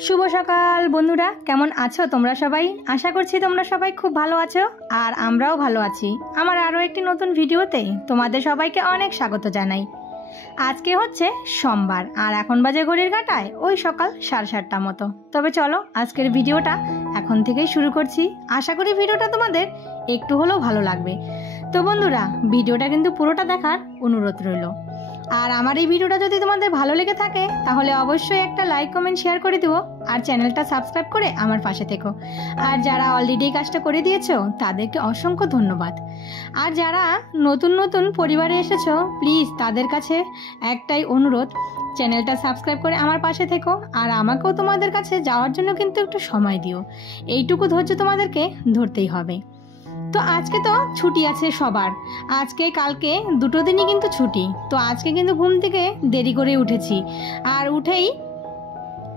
শুভ সকাল, বন্ধুরা। কেমন আছো তোমরা সবাই? আশা করছি তোমরা সবাই খুব ভালো আছো আর আমরাও ভালো আছি। আমার আরও একটি নতুন ভিডিওতে তোমাদের সবাইকে অনেক স্বাগত জানাই। আজকে হচ্ছে সোমবার, আর এখন বাজে ঘড়ির কাটায় ওই সকাল সাড়ে সাতটা মতো। তবে চলো, আজকের ভিডিওটা এখন থেকেই শুরু করছি। আশা করি ভিডিওটা তোমাদের একটু হলেও ভালো লাগবে। তো বন্ধুরা, ভিডিওটা কিন্তু পুরোটা দেখার অনুরোধ রইল। আর আমার এই ভিডিওটা যদি তোমাদের ভালো লেগে থাকে, তাহলে অবশ্যই একটা লাইক কমেন্ট শেয়ার করে দিও আর চ্যানেলটা সাবস্ক্রাইব করে আমার পাশে থেকো। আর যারা অলরেডি কাজটা করে দিয়েছ, তাদেরকে অসংখ্য ধন্যবাদ। আর যারা নতুন নতুন পরিবারে এসেছ প্লিজ তাদের কাছে একটাই অনুরোধ, চ্যানেলটা সাবস্ক্রাইব করে আমার পাশে থেকো আর আমাকেও তোমাদের কাছে যাওয়ার জন্য কিন্তু একটু সময় দিও। এইটুকু ধৈর্য তোমাদেরকে ধরতেই হবে। তো আজকে তো ছুটি আছে সবার। আজকে, কালকে দুটো দিনই কিন্তু ছুটি। তো আজকে কিন্তু ঘুম থেকে দেরি করে উঠেছি। আর উঠেই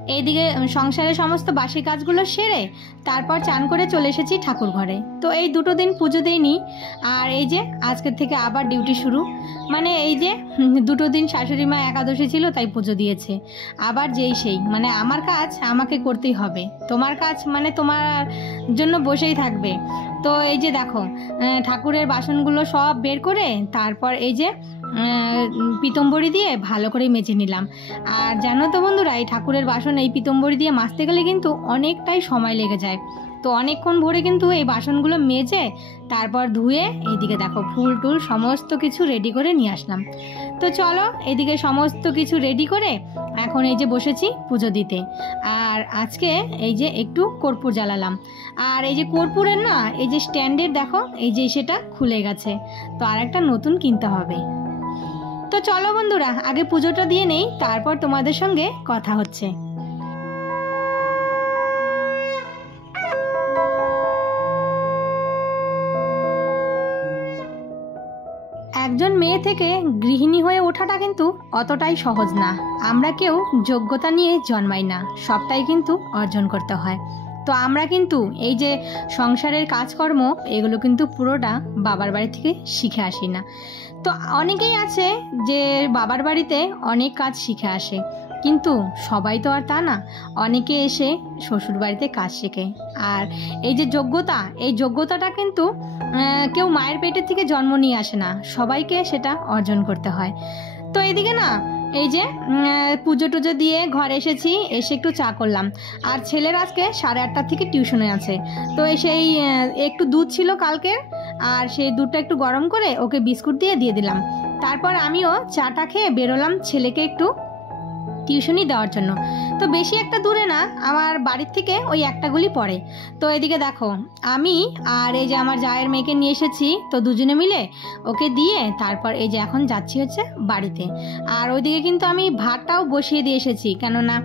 এইদিকে সংসারের সমস্ত বাসি কাজগুলো সেরে তারপর চান করে চলে এসেছি ঠাকুর ঘরে। তো এই দুটো দিন পুজো দেইনি। আর এই যে আজকের থেকে আবার ডিউটি শুরু। মানে এই যে দুটো দিন শাশুড়ি মা একাদশী ছিল তাই পুজো দিয়েছে। আবার যেই সেই। মানে আমার কাজ আমাকে করতেই হবে। তোমার কাজ মানে তোমার জন্য বসেই থাকবে। তো এই যে দেখো ঠাকুরের বাসনগুলো সব বের করে তারপর এই যে পিতম্বরী দিয়ে ভালো করে মেজে নিলাম। আর জানো তো বন্ধুরা, এই ঠাকুরের বাসন এই পিতম্বরী দিয়ে মাজতে গেলে কিন্তু অনেকটাই সময় লেগে যায়। তো অনেকক্ষণ ভরে কিন্তু এই বাসনগুলো মেজে তারপর ধুয়ে এইদিকে দেখো ফুল টুল সমস্ত কিছু রেডি করে নিয়ে আসলাম। তো চলো, এদিকে সমস্ত কিছু রেডি করে এখন এই যে বসেছি পুজো দিতে। আর আজকে এই যে একটু কর্পূর জ্বালালাম। আর এই যে কর্পূরের না, এই যে স্ট্যান্ডের দেখো, এই যে সেটা খুলে গেছে। তো আর একটা নতুন কিনতে হবে। তো চলো বন্ধুরা, আগে পুজোটা দিয়ে নেই, তারপর তোমাদের সঙ্গে কথা হচ্ছে। একজন মেয়ে থেকে গৃহিণী হয়ে ওঠাটা কিন্তু অতটাই সহজ না। আমরা কেউ যোগ্যতা নিয়ে জন্মাই না, সবটাই কিন্তু অর্জন করতে হয়। তো আমরা কিন্তু এই যে সংসারের কাজকর্ম, এগুলো কিন্তু পুরোটা বাবার বাড়ি থেকে শিখে আসি না। তো অনেকেই আছে যে বাবার বাড়িতে অনেক কাজ শিখে আসে। কিন্তু সবাই তো আর তা না। অনেকে এসে শ্বশুর বাড়িতে কাজ শেখে। আর এই যে যোগ্যতা, এই যোগ্যতাটা কিন্তু কেউ মায়ের পেটের থেকে জন্ম নিয়ে আসে না। সবাইকে সেটা অর্জন করতে হয়। তো এইদিকে না, এই যে পুজো টুজো দিয়ে ঘরে এসেছি, এসে একটু চা করলাম। আর ছেলের আজকে সাড়ে আটটার থেকে টিউশনে আছে। তো সেই একটু দুধ ছিল কালকে, আর সেই দুধটা একটু গরম করে ওকে বিস্কুট দিয়ে দিয়ে দিলাম। তারপর আমিও চাটা খেয়ে বেরোলাম ছেলেকে একটু টিউশনি দেওয়ার জন্য। তো বেশি একটা দূরে না, আমার বাড়ির থেকে ওই একটা গুলি পড়ে। তো এদিকে দেখো, আমি আর এই যে আমার জায়ের মেয়েকে নিয়ে এসেছি, তো দুজনে মিলে ওকে দিয়ে তারপর এই যে এখন যাচ্ছি হচ্ছে বাড়িতে। আর ওইদিকে কিন্তু আমি ভাতটাও বসিয়ে দিয়ে এসেছি, কেননা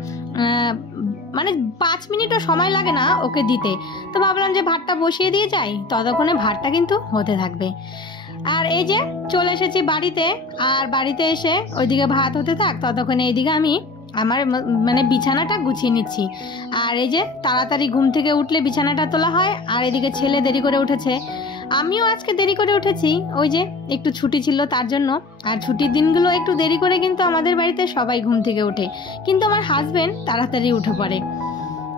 মানে পাঁচ মিনিটও সময় লাগে না ওকে দিতে। তো ভাবলাম যে ভাতটা বসিয়ে দিয়ে যাই, ততক্ষণে ভাতটা কিন্তু হতে থাকবে। আর এই যে চলে এসেছি বাড়িতে, আর বাড়িতে এসে ওইদিকে ভাত হতে থাক, ততক্ষণে এইদিকে আমি আমার মানে বিছানাটা গুছিয়ে নিচ্ছি। আর এই যে তাড়াতাড়ি ঘুম থেকে উঠলে বিছানাটা তোলা হয়, আর এদিকে ছেলে দেরি করে উঠেছে। আমিও আজকে দেরি করে উঠেছি, ওই যে একটু ছুটি ছিল তার জন্য। আর ছুটির দিনগুলো একটু দেরি করে কিন্তু আমাদের বাড়িতে সবাই ঘুম থেকে ওঠে। কিন্তু আমার হাজব্যান্ড তাড়াতাড়ি উঠে পড়ে।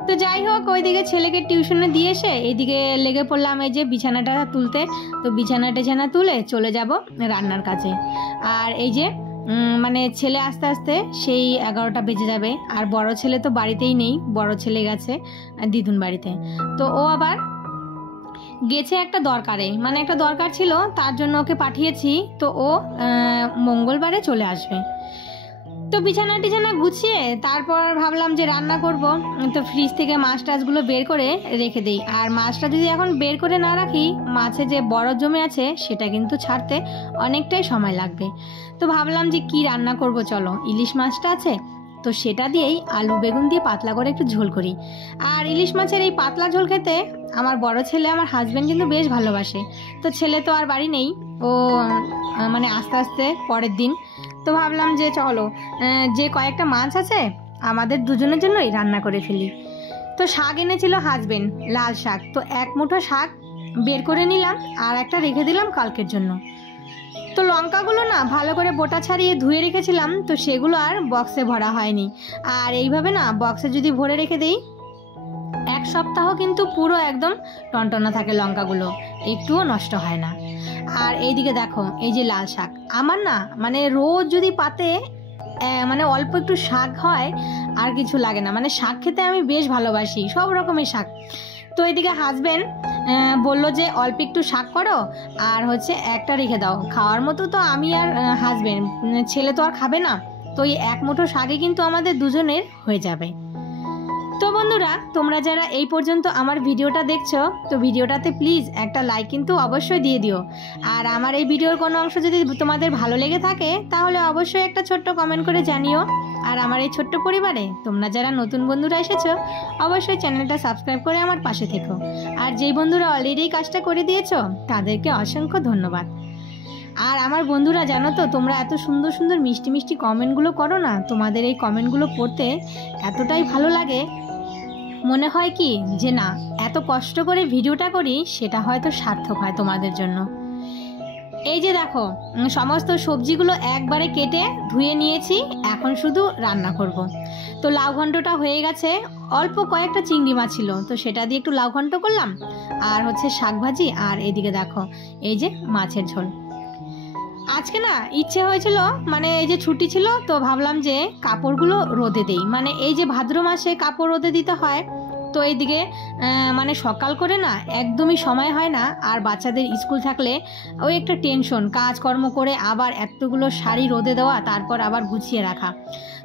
তো যাই হোক, ওইদিকে ছেলেকে টিউশনে দিয়ে এসে এইদিকে লেগে পড়লাম এই যে বিছানাটা তুলতে। তো বিছানা টিছানা তুলে চলে যাব রান্নার কাছে আর এই যে মানে ছেলে আস্তে আস্তে সেই এগারোটা বেজে যাবে। আর বড় ছেলে তো বাড়িতেই নেই, বড় ছেলে গেছে দিদুন বাড়িতে। তো ও আবার গেছে একটা দরকারে মানে একটা দরকার ছিল, তার জন্য ওকে পাঠিয়েছি। তো ও মঙ্গলবারে চলে আসবে। তো বিছানা টিছানা গুছিয়ে তারপর ভাবলাম যে রান্না করব। তো ফ্রিজ থেকে মাছ টাছগুলো বের করে রেখে দিই। আর মাছটা যদি এখন বের করে না রাখি, মাছে যে বরফ জমে আছে সেটা কিন্তু ছাড়তে অনেকটাই সময় লাগবে। তো ভাবলাম যে কি রান্না করব চলো, ইলিশ মাছটা আছে? তো সেটা দিয়েই আলু বেগুন দিয়ে পাতলা করে একটু ঝোল করি। আর ইলিশ মাছের এই পাতলা ঝোল খেতে আমার বড় ছেলে আমার হাজব্যান্ড কিন্তু বেশ ভালোবাসে। তো ছেলে তো আর বাড়ি নেই, ও মানে আস্তে আস্তে পরের দিন তো ভাবলাম যে চলো যে কয়েকটা মাছ আছে, আমাদের দুজনের জন্যই রান্না করে ফেলি। তো শাক এনেছিল হাজবেন্ড লাল শাক। তো এক মুঠো শাক বের করে নিলাম আর একটা রেখে দিলাম কালকের জন্য। তো লঙ্কাগুলো না ভালো করে বোটা ছাড়িয়ে ধুয়ে রেখেছিলাম, তো সেগুলো আর বক্সে ভরা হয়নি। আর এইভাবে না বক্সে যদি ভরে রেখে দিই, এক সপ্তাহ কিন্তু পুরো একদম টনটনা থাকে লঙ্কাগুলো, একটুও নষ্ট হয় না। আর এইদিকে দেখো, এই যে লাল শাক। আমার না মানে রোজ যদি পাতে মানে অল্প একটু শাক হয়, আর কিছু লাগে না। মানে শাক খেতে আমি বেশ ভালোবাসি, সব রকমের শাক। তো এদিকে হাজবেন্ড বলল যে অল্প একটু শাক করো, আর হচ্ছে একটা রেখে দাও। খাওয়ার মতো তো আমি আর হাজবেন্ড ছেলে তো আর খাবে না। তো এই এক মুঠো শাকে কিন্তু আমাদের দুজনের হয়ে যাবে। তো বন্ধুরা, তোমরা যারা এই পর্যন্ত আমার ভিডিওটা দেখছ, তো ভিডিওটাতে প্লিজ একটা লাইক কিন্তু অবশ্যই দিয়ে দিও। আর আমার এই ভিডিওর কোনো অংশ যদি তোমাদের ভালো লেগে থাকে, তাহলে অবশ্যই একটা ছোট্ট কমেন্ট করে জানিও। আর আমার এই ছোট্ট পরিবারে তোমরা যারা নতুন বন্ধুরা এসেছ, অবশ্যই চ্যানেলটা সাবস্ক্রাইব করে আমার পাশে থেকো। আর যেই বন্ধুরা অলরেডি কাজটা করে দিয়েছ, তাদেরকে অসংখ্য ধন্যবাদ। আর আমার বন্ধুরা, জানো তো, তোমরা এত সুন্দর সুন্দর মিষ্টি মিষ্টি কমেন্টগুলো করো না? তোমাদের এই কমেন্টগুলো পড়তে এতটাই ভালো লাগে। মনে হয় কি, যে না, এত কষ্ট করে ভিডিওটা করি, সেটা হয়তো সার্থক হয় তোমাদের জন্য। এই যে দেখো সমস্ত সবজিগুলো একবারে কেটে ধুয়ে নিয়েছি, এখন শুধু রান্না করব। তো লাউ ঘন্টটা হয়ে গেছে, অল্প কয়েকটা চিংড়ি মাছ ছিল, তো সেটা দিয়ে একটু লাউ ঘন্ট করলাম। আর হচ্ছে শাক ভাজি, আর এদিকে দেখো, এই যে মাছের ঝোল। আজকে না ইচ্ছে হয়েছিল মানে এই যে ছুটি ছিল, তো ভাবলাম যে কাপড়গুলো রোদে দেই। মানে এই যে ভাদ্র মাসে কাপড় রোদে দিতে হয়, তো এইদিকে মানে সকাল করে না একদমই সময় হয় না, আর বাচ্চাদের স্কুল থাকলে ওই একটা টেনশন, কাজকর্ম করে আবার এতগুলো শাড়ি রোদে দেওয়া, তারপর আবার গুছিয়ে রাখা।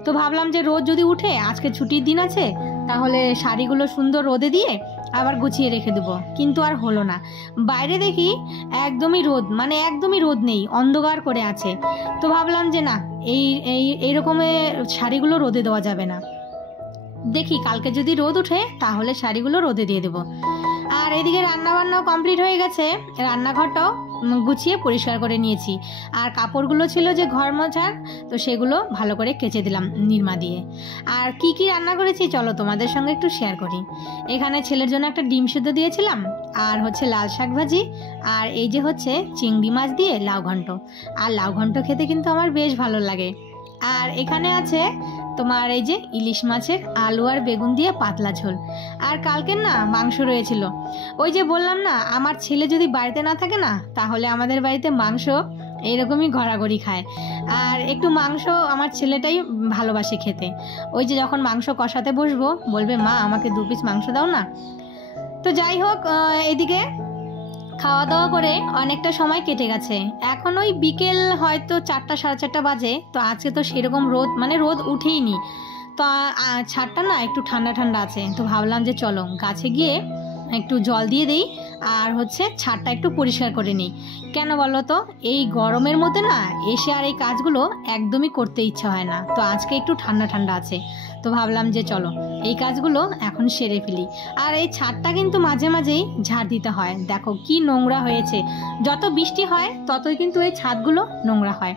তো ভাবলাম যে রোদ যদি উঠে, আজকে ছুটির দিন আছে, তাহলে শাড়িগুলো সুন্দর রোদে দিয়ে আবার গুছিয়ে রেখে দেবো। কিন্তু আর হলো না। বাইরে দেখি একদমই রোদ মানে একদমই রোদ নেই, অন্ধকার করে আছে। তো ভাবলাম যে না, এই এই এইরকমের শাড়িগুলো রোদে দেওয়া যাবে না। দেখি কালকে যদি রোদ উঠে তাহলে শাড়িগুলো রোদে দিয়ে দেবো। আর এদিকে রান্না বান্নাও কমপ্লিট হয়ে গেছে। রান্নাঘরটাও গুছিয়ে পরিষ্কার করে নিয়েছি। আর কাপড়গুলো ছিল যে ঘর মোছার, তো সেগুলো ভালো করে কেচে দিলাম নিরমা দিয়ে। আর কি কি রান্না করেছি চলো তোমাদের সঙ্গে একটু শেয়ার করি। এখানে ছেলের জন্য একটা ডিম সেদ্ধ দিয়েছিলাম, আর হচ্ছে লাল শাক ভাজি, আর এই যে হচ্ছে চিংড়ি মাছ দিয়ে লাউ ঘন্ট। আর লাউ ঘন্ট খেতে কিন্তু আমার বেশ ভালো লাগে। আর এখানে আছে তোমার এই যে ইলিশ মাছের আলু আর বেগুন দিয়ে পাতলা ঝোল। আর কালকের না মাংস রয়েছিল। ওই যে বললাম না, আমার ছেলে যদি বাড়িতে না থাকে না, তাহলে আমাদের বাড়িতে মাংস এরকমই ঘোরাঘুরি খায়। আর একটু মাংস আমার ছেলেটাই ভালোবাসে খেতে। ওই যে যখন মাংস কষাতে বসবো, বলবে, মা, আমাকে দু পিস মাংস দাও না। তো যাই হোক এদিকে খাওয়া দাওয়া করে অনেকটা সময় কেটে গেছে। এখন ওই বিকেল হয়তো চারটা, সাড়ে চারটা বাজে, তো আজকে তো সেরকম রোদ মানে রোদ উঠেইনি। তো ছাদটা না একটু ঠান্ডা ঠান্ডা আছে, তো ভাবলাম যে চলো গাছে গিয়ে একটু জল দিয়ে দিই, আর হচ্ছে ছাদটা একটু পরিষ্কার করে নিই। কেন বলো তো? এই গরমের মধ্যে না এসে আর এই কাজগুলো একদমই করতে ইচ্ছা হয় না। তো আজকে একটু ঠান্ডা ঠান্ডা আছে। তো ভাবলাম যে চলো, এই কাজগুলো এখন সেরে ফেলি। আর এই ছাদটা কিন্তু মাঝে মাঝেই ঝাড় দিতে হয়। দেখো কি নোংরা হয়েছে। যত বৃষ্টি হয়, ততই কিন্তু এই ছাদগুলো নোংরা হয়।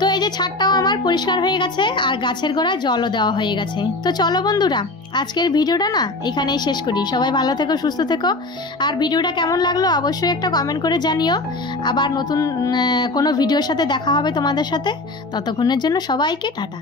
তো এই যে ছাদটাও আমার পরিষ্কার হয়ে গেছে, আর গাছের গোড়ায় জলও দেওয়া হয়ে গেছে। তো চলো বন্ধুরা, আজকের ভিডিওটা না এখানেই শেষ করি। সবাই ভালো থেকো, সুস্থ থেকো। আর ভিডিওটা কেমন লাগল অবশ্যই একটা কমেন্ট করে জানিও। আবার নতুন কোনো ভিডিওর সাথে দেখা হবে তোমাদের সাথে। ততক্ষণের জন্য সবাইকে টাটা।